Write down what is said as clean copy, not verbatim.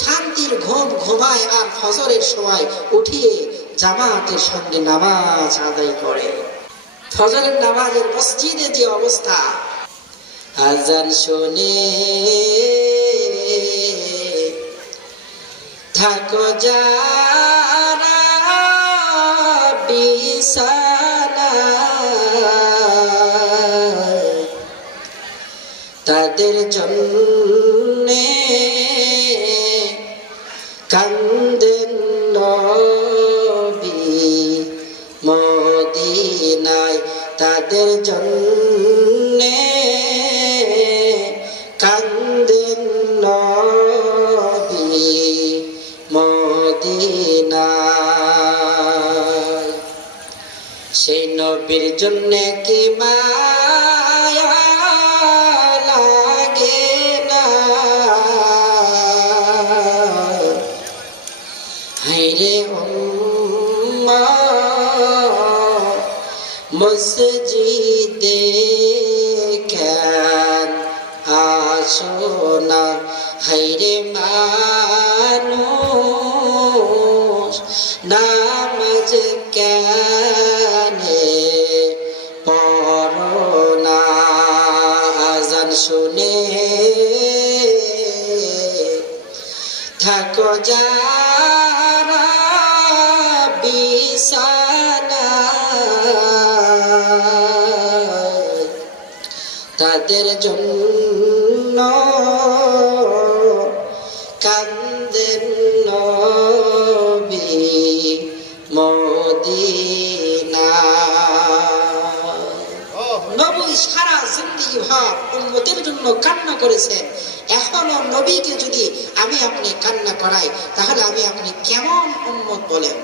শান্তির ঘুম ঘুমায় আর ফজরের সময় উঠিয়ে জামাতের সঙ্গে নামাজ আদায় করে। ফজরের নামাজের মসজিদে যে অবস্থা, আজান শুনে থাকো যারা বিছানায়, তাদের জন্যে কান্দেন নবী মদিনায়, তাদের জন্যে কান্দেন নবী মদিনায়। সেই নবীর জন্যে কি মায়া লাগে না, হায়রে উম্মত মসজিদে কেন আসো না, হায়রে মানুষ নামাজ কেন পড়ো না। আজান শুনে থাকো যারা বিছানায়, তাদের জন্য কান্দেন নবী মদিনায়। নবী সারা জিন্দেগি ভর উম্মতের জন্য কান্না করেছেন। এখনো নবীকে যদি আমি আপনি কান্না করাই, তাহলে আমি আপনি কেমন উম্মত বলেন?